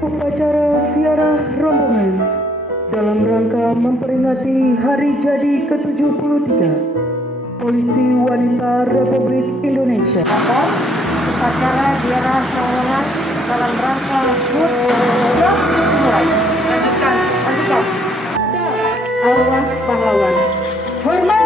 Upacara ziarah rombongan dalam rangka memperingati hari jadi ke-73 Polisi Wanita Republik Indonesia. Upacara ziarah rombongan dalam rangka Lanjutkan. Arwah pahlawan. Hormat.